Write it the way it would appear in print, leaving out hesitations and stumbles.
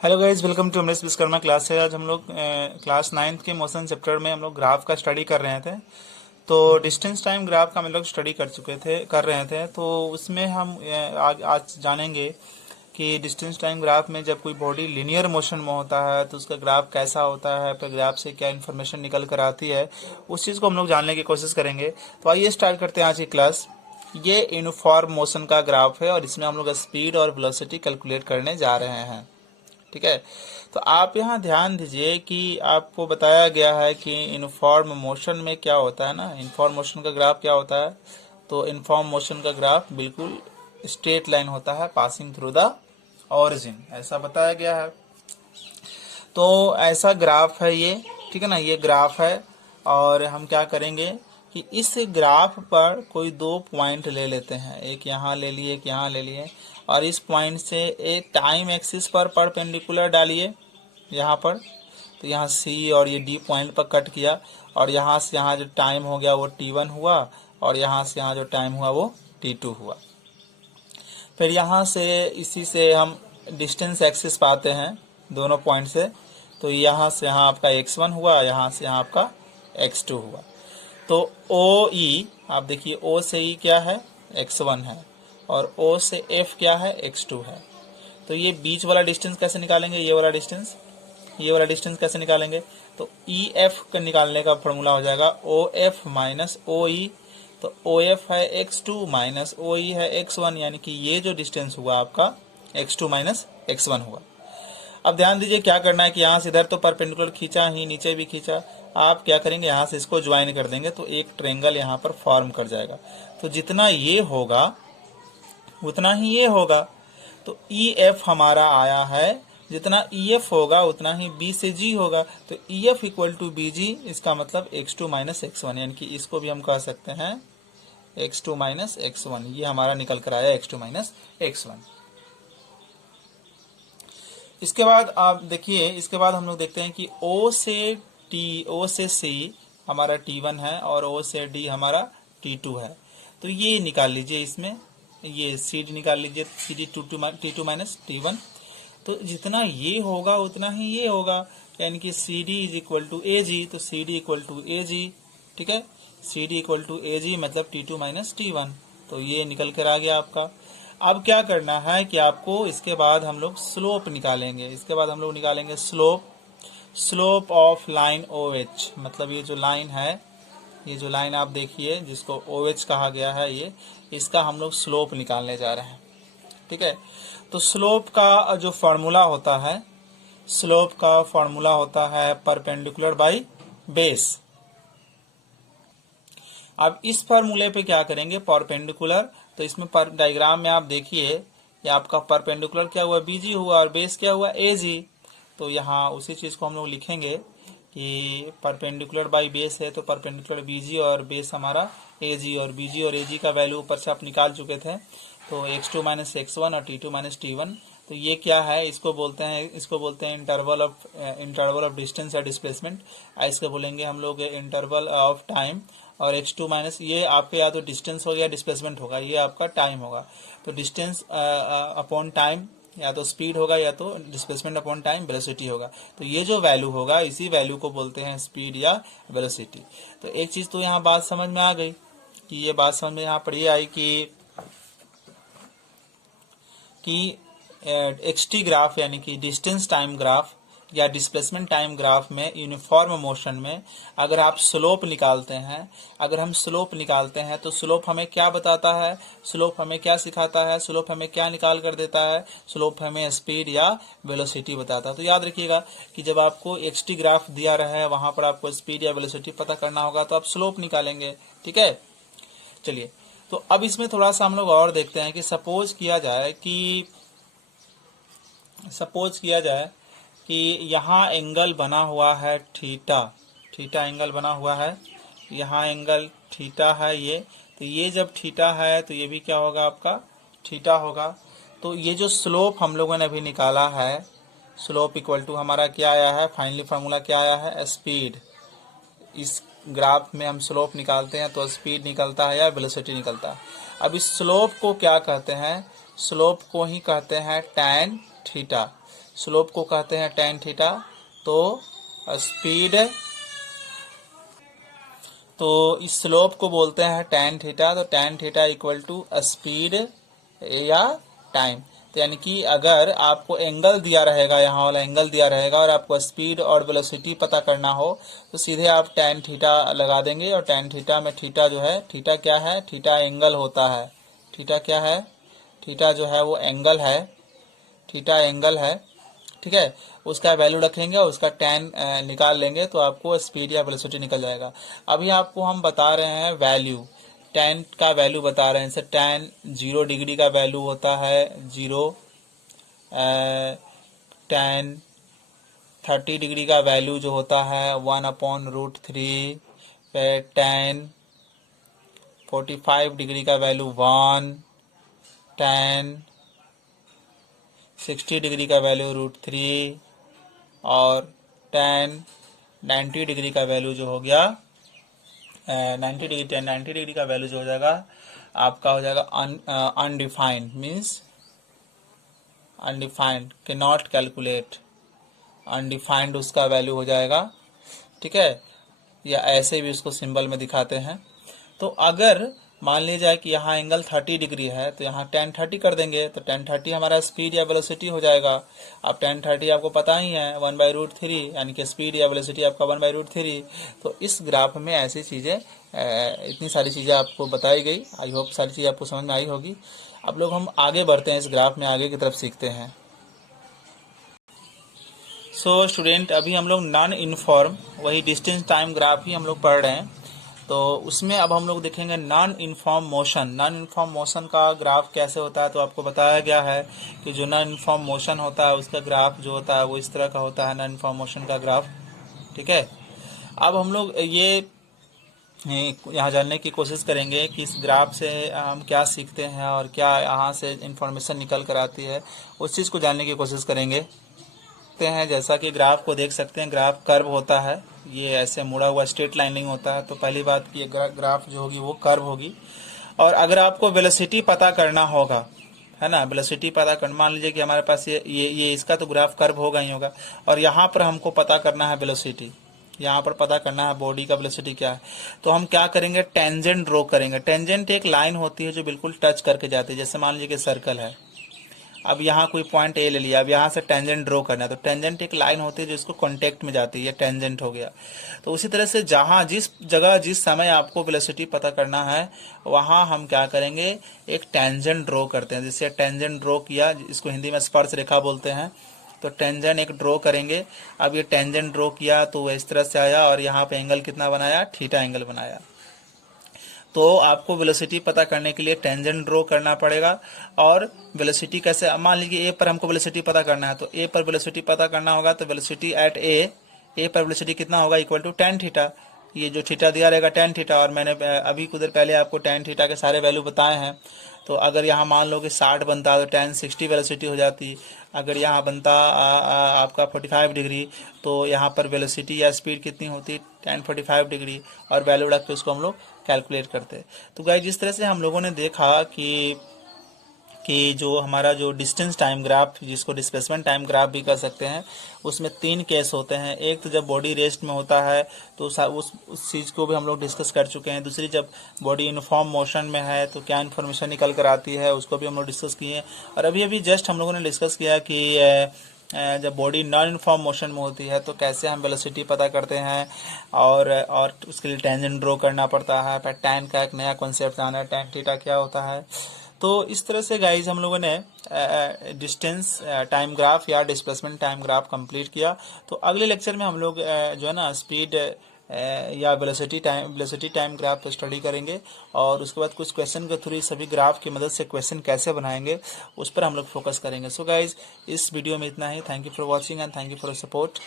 Hello guys, welcome to Amrish Vishwakarma class है। आज हम लोग क्लास 9th के मोशन चैप्टर में हम लोग ग्राफ का स्टडी कर रहे थे। तो डिस्टेंस टाइम ग्राफ का हम लोग स्टडी कर रहे थे। तो उसमें हम आज जानेंगे कि डिस्टेंस टाइम ग्राफ में जब कोई बॉडी लिनियर मोशन में होता है तो उसका ग्राफ कैसा होता है, फिर ग्राफ से क्या इन्फॉर्मेशन निकल कर आती है, उस चीज़ को हम लोग जानने की कोशिश करेंगे। तो आइए स्टार्ट करते हैं आज की क्लास। ये यूनिफॉर्म मोशन का ग्राफ है और इसमें हम लोग स्पीड और वेलोसिटी कैलकुलेट करने जा रहे हैं। ठीक है, तो आप यहाँ ध्यान दीजिए कि आपको बताया गया है कि यूनिफॉर्म मोशन में क्या होता है ना। यूनिफॉर्म मोशन का ग्राफ क्या होता है? तो यूनिफॉर्म मोशन का ग्राफ बिल्कुल स्ट्रेट लाइन होता है पासिंग थ्रू द ओरिजिन, ऐसा बताया गया है। तो ऐसा ग्राफ है ये, ठीक है ना, ये ग्राफ है। और हम क्या करेंगे कि इस ग्राफ पर कोई दो पॉइंट ले लेते हैं, एक यहाँ ले लिए, एक यहाँ ले लिए, और इस पॉइंट से एक टाइम एक्सिस पर परपेंडिकुलर डालिए यहाँ पर। तो यहाँ सी और ये डी पॉइंट पर कट किया, और यहाँ से यहाँ जो टाइम हो गया वो t1 हुआ, और यहाँ से यहाँ जो टाइम हुआ वो t2 हुआ। फिर यहाँ से इसी से हम डिस्टेंस एक्सिस पाते हैं दोनों पॉइंट से। तो यहाँ से यहाँ आपका x1 हुआ, यहाँ से यहाँ आपका x2 हुआ। तो ओ ई, आप देखिए O से E क्या है, x1 है, और O से F क्या है, x2 है। तो ये बीच वाला डिस्टेंस कैसे निकालेंगे, ये वाला डिस्टेंस कैसे निकालेंगे? तो ई एफ का निकालने का फॉर्मूला हो जाएगा ओ एफ माइनस ओ ई। तो ओ एफ है x2 माइनस ओ ई है x1, यानी कि ये जो डिस्टेंस हुआ आपका x2 माइनस x1 हुआ। अब ध्यान दीजिए क्या करना है कि यहाँ से इधर तो परपेंडिकुलर खींचा ही, नीचे भी खींचा। आप क्या करेंगे, यहाँ से इसको ज्वाइन कर देंगे तो एक ट्रेंगल यहाँ पर फॉर्म कर जाएगा। तो जितना ये होगा उतना ही ये होगा। तो ई एफ हमारा आया है, जितना ई एफ होगा उतना ही बी से जी होगा। तो E F equal to B G, इसका मतलब x2 माइनस x1, यानी कि इसको भी हम कह सकते हैं x2 माइनस x1। ये हमारा निकल कर आया x2 माइनस x1। इसके बाद आप देखिए, इसके बाद हम लोग देखते हैं कि O से C हमारा T1 है और O से D हमारा T2 है। तो ये निकाल लीजिए, इसमें ये CD निकाल लीजिए, CD T2 माइनस T1। तो जितना ये होगा उतना ही ये होगा, यानी कि CD इज इक्वल टू ए जी। तो CD इक्वल टू ए जी, ठीक है, CD इक्वल टू ए जी मतलब T2 माइनस T1। तो ये निकल कर आ गया आपका। अब क्या करना है कि आपको इसके बाद हम लोग स्लोप निकालेंगे। इसके बाद हम लोग निकालेंगे स्लोप ऑफ लाइन OH, मतलब ये जो लाइन है, ये जो लाइन आप देखिए जिसको OH कहा गया है, ये इसका हम लोग स्लोप निकालने जा रहे हैं। ठीक है, तो स्लोप का जो फॉर्मूला होता है परपेंडिकुलर बाई बेस। अब इस फार्मूले पे क्या करेंगे, परपेंडिकुलर। तो इसमें डायग्राम में आप देखिए, ये आपका परपेंडिकुलर क्या हुआ, बीजी हुआ, और बेस क्या हुआ, एजी। तो यहाँ उसी चीज को हम लोग लिखेंगे कि परपेंडिकुलर बाई बेस है, तो परपेंडिकुलर बीजी और बेस हमारा एजी, और बीजी और एजी का वैल्यू ऊपर से आप निकाल चुके थे। तो x2 माइनस x1 और t2 माइनस t1। तो ये क्या है, इसको बोलते हैं इंटरवल ऑफ डिस्टेंस या डिस्प्लेसमेंट। इसको बोलेंगे हम लोग इंटरवल ऑफ टाइम। और x2 माइनस ये आपके या तो डिस्टेंस होगा या डिस्प्लेसमेंट होगा, ये आपका टाइम होगा। तो डिस्टेंस अपॉन टाइम या तो स्पीड होगा, या तो डिस्प्लेसमेंट अपॉन टाइम वेलोसिटी होगा। तो ये जो वैल्यू होगा, इसी वैल्यू को बोलते हैं स्पीड या वेलोसिटी। तो एक चीज तो यहाँ बात समझ में आ गई कि ये बात समझ में यहाँ पर ये आई कि xt ग्राफ यानी कि डिस्टेंस टाइम ग्राफ या डिस्प्लेसमेंट टाइम ग्राफ में यूनिफॉर्म मोशन में अगर आप स्लोप निकालते हैं, तो स्लोप हमें क्या बताता है, स्लोप हमें क्या सिखाता है, स्लोप हमें क्या निकाल कर देता है, स्लोप हमें स्पीड या वेलोसिटी बताता है। तो याद रखिएगा कि जब आपको xt ग्राफ दिया रहा है, वहां पर आपको स्पीड या वेलोसिटी पता करना होगा, तो आप स्लोप निकालेंगे। ठीक है, चलिए, तो अब इसमें थोड़ा सा हम लोग और देखते हैं कि सपोज किया जाए कि यहाँ एंगल बना हुआ है थीटा एंगल बना हुआ है, यहाँ एंगल थीटा है ये। तो ये जब थीटा है तो ये भी क्या होगा, आपका थीटा होगा। तो ये जो स्लोप हम लोगों ने अभी निकाला है, स्लोप इक्वल टू हमारा क्या आया है, फाइनली फार्मूला क्या आया है, स्पीड। इस ग्राफ में हम स्लोप निकालते हैं तो स्पीड निकलता है या वेलोसिटी निकलता है। अब इस स्लोप को क्या कहते हैं, स्लोप को ही कहते हैं टैन थीटा, स्लोप को कहते हैं tan थीटा। तो स्पीड, तो इस स्लोप को बोलते हैं tan थीटा। तो tan theta equal to speed या टाइम। तो यानी कि अगर आपको एंगल दिया रहेगा, यहाँ वाला एंगल दिया रहेगा और आपको स्पीड और वेलोसिटी पता करना हो तो सीधे आप tan थीटा लगा देंगे। और tan थीटा में थीटा जो है, थीटा क्या है, थीटा एंगल होता है। थीटा क्या है, थीटा जो है वो एंगल है, थीटा एंगल है, ठीक है। उसका वैल्यू रखेंगे और उसका tan निकाल लेंगे तो आपको स्पीड या वेलोसिटी निकल जाएगा। अभी आपको हम बता रहे हैं वैल्यू, tan का वैल्यू बता रहे हैं। जैसे tan 0 डिग्री का वैल्यू होता है 0, tan 30 डिग्री का वैल्यू जो होता है 1/√3, tan 45 डिग्री का वैल्यू 1, tan 60 डिग्री का वैल्यू √3 और tan 90 डिग्री का वैल्यू जो हो गया 90 डिग्री का वैल्यू जो हो जाएगा आपका हो जाएगा अनडिफाइंड, मीन्स अनडिफाइंड, के नॉट कैलकुलेट, अनडिफाइंड उसका वैल्यू हो जाएगा, ठीक है। या ऐसे भी उसको सिंबल में दिखाते हैं। तो अगर मान लीजिए कि यहाँ एंगल 30 डिग्री है तो यहाँ tan 30 कर देंगे तो tan 30 हमारा स्पीड या वेलोसिटी हो जाएगा। अब tan 30 आपको पता ही है 1/√3, यानी कि स्पीड या वेलोसिटी आपका 1/√3। तो इस ग्राफ में ऐसी चीज़ें, इतनी सारी चीज़ें आपको बताई गई। आई होप सारी चीज़ें आपको समझ में आई होगी। अब लोग हम आगे बढ़ते हैं, इस ग्राफ में आगे की तरफ सीखते हैं। सो स्टूडेंट, अभी हम लोग नॉन इनफॉर्म, वही डिस्टेंस टाइम ग्राफ ही हम लोग पढ़ रहे हैं। तो उसमें अब हम लोग देखेंगे non inform motion. Non inform motion का ग्राफ कैसे होता है, तो आपको बताया गया है कि जो नॉन इनफॉर्म मोशन होता है उसका ग्राफ जो होता है वो इस तरह का होता है, नॉन इनफॉर्म मोशन का ग्राफ, ठीक है। अब हम लोग ये यहाँ जानने की कोशिश करेंगे कि इस ग्राफ से हम क्या सीखते हैं और क्या यहाँ से इंफॉर्मेशन निकल कर आती है, उस चीज़ को जानने की कोशिश करेंगे हैं। जैसा कि ग्राफ को देख सकते हैं, ग्राफ कर्व होता है, ये ऐसे मुड़ा हुआ स्ट्रेट लाइनिंग होता है। तो पहली बात कि ग्राफ जो होगी वो कर्व होगी। और अगर आपको वेलोसिटी पता करना होगा, है ना, वेलोसिटी पता कर, मान लीजिए कि हमारे पास ये इसका तो ग्राफ कर्व होगा ही होगा। और यहाँ पर हमको पता करना है वेलोसिटी, यहाँ पर पता करना है बॉडी का वेलोसिटी क्या है। तो हम क्या करेंगे, टेंजेंट ड्रॉ करेंगे। टेंजेंट एक लाइन होती है जो बिल्कुल टच करके जाती है। जैसे मान लीजिए कि सर्कल है, अब यहाँ कोई पॉइंट ए ले लिया, अब यहाँ से टेंजेंट ड्रॉ करना है। तो टेंजेंट एक लाइन होती है जो इसको कॉन्टेक्ट में जाती है, ये टेंजेंट हो गया। तो उसी तरह से जहाँ जिस जगह जिस समय आपको वेलोसिटी पता करना है वहाँ हम क्या करेंगे, एक टेंजेंट ड्रॉ करते हैं। जैसे टेंजेंट ड्रॉ किया, इसको हिंदी में स्पर्श रेखा बोलते हैं। तो टेंजेंट एक ड्रॉ करेंगे। अब ये टेंजेंट ड्रॉ किया तो इस तरह से आया और यहाँ पे एंगल कितना बनाया, थीटा एंगल बनाया। तो आपको वेलोसिटी पता करने के लिए टेंजेंट ड्रॉ करना पड़ेगा। और वेलोसिटी कैसे, मान लीजिए ए पर हमको वेलोसिटी पता करना है, तो ए पर वेलोसिटी पता करना होगा तो वेलोसिटी एट ए पर वेलोसिटी कितना होगा, इक्वल टू tan थीटा। ये जो थीटा दिया रहेगा tan थीटा, और मैंने अभी कुछ देर पहले आपको tan थीटा के सारे वैल्यू बताए हैं। तो अगर यहाँ मान लो कि 60 बनता तो tan 60 वेलोसिटी हो जाती। अगर यहाँ बनता आपका 45 डिग्री तो यहाँ पर वेलोसिटी या स्पीड कितनी होती, tan 45 डिग्री, और वैल्यू रख के उसको हम लोग कैलकुलेट करते। तो गाइस, जिस तरह से हम लोगों ने देखा कि जो हमारा जो डिस्टेंस टाइम ग्राफ, जिसको डिस्प्लेसमेंट टाइम ग्राफ भी कर सकते हैं, उसमें 3 केस होते हैं। एक तो जब बॉडी रेस्ट में होता है तो उस चीज़ को भी हम लोग डिस्कस कर चुके हैं। दूसरी, जब बॉडी यूनिफॉर्म मोशन में है तो क्या इन्फॉर्मेशन निकल कर आती है, उसको भी हम लोग डिस्कस किए। और अभी अभी जस्ट हम लोगों ने डिस्कस किया कि जब बॉडी नॉन यूनिफॉर्म मोशन में होती है तो कैसे हम वेलोसिटी पता करते हैं, और उसके लिए टेंजेंट ड्रॉ करना पड़ता है। फिर टैन का एक नया कॉन्सेप्ट आना है, टैन थीटा क्या होता है। तो इस तरह से गाइज हम लोगों ने डिस्टेंस टाइम ग्राफ या डिस्प्लेसमेंट टाइम ग्राफ कंप्लीट किया। तो अगले लेक्चर में हम लोग जो है ना स्पीड या वेलोसिटी टाइम ग्राफ स्टडी करेंगे, और उसके बाद कुछ क्वेश्चन के थ्रू सभी ग्राफ की मदद से क्वेश्चन कैसे बनाएंगे उस पर हम लोग फोकस करेंगे। सो गाइज, इस वीडियो में इतना ही। Thank you for watching and thank you for support.